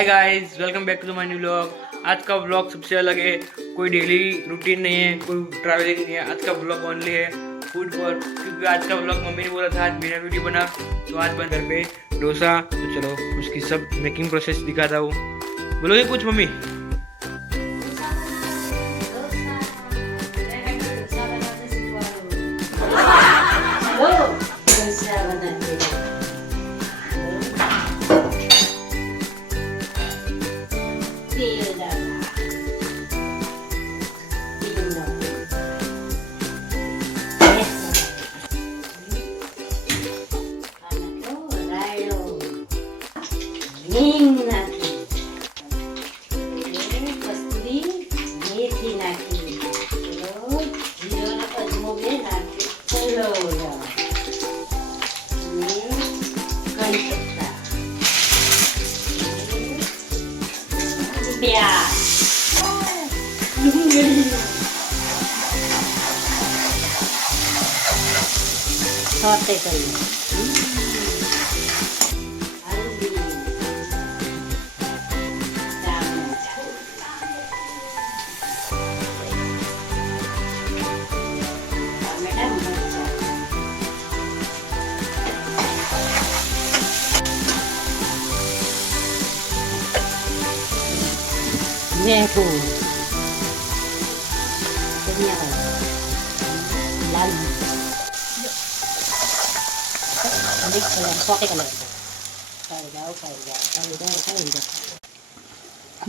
Hi guys, welcome back to my new vlog. आज का vlog सबसे अलग है। कोई डेली रूटीन नहीं है, कोई ट्रैवलिंग नहीं है। आज का व्लॉग ओनली है फूड पर, क्योंकि आज का व्लॉग मम्मी ने बोला था आज बिना वीडियो बना, तो आज बन घर पे डोसा। तो चलो उसकी सब मेकिंग प्रोसेस दिखाता हूँ। बोलोगे कुछ mummy? Sote kali. Meku. Ini apa? Lalu. Mix kalian sote kalian. Kali.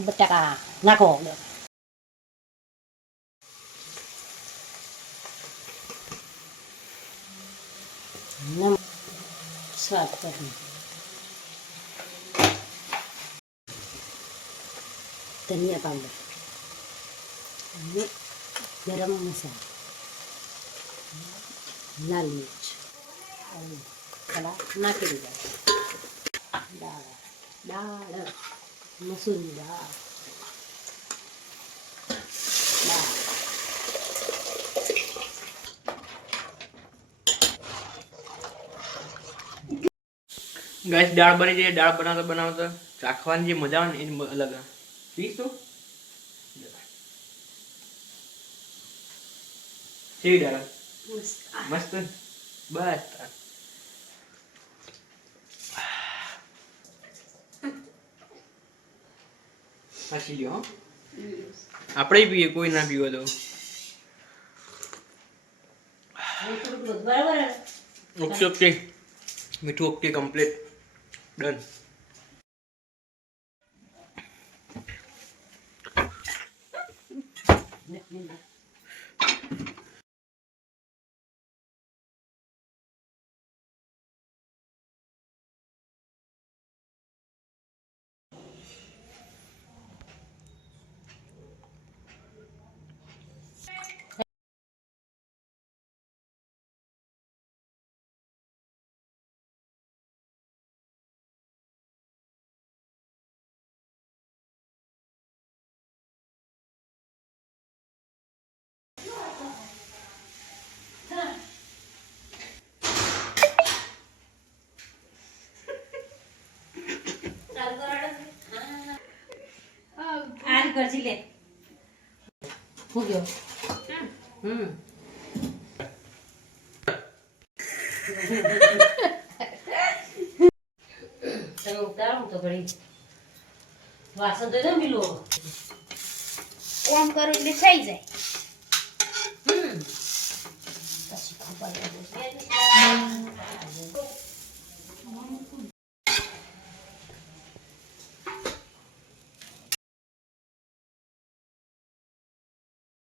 Betaka ngako. Nam swat tadi. Tania powder. Ini garam masala. लाल मिर्च थोड़ा नाके दीजिए दाल दाल मसूर दाल दाल गाइस दाल बनी जाए, दाल बनाता बनाता चाखवानी जे मजा આવે ને એ અલગ છે। ઠીક તો કેવી દાળ મસ્ત બસ હાસી લ્યો આપણે પીએ, કોઈ ના પીવો તો ઓકે ઓકે મીઠું ઓકે કમ્પ્લીટ ડન। करजी ले हो गयो તમે ઉતારું તો ઘડી વાસણ દઈ દો મિલો ઓમ કરું એટલે થઈ જાય।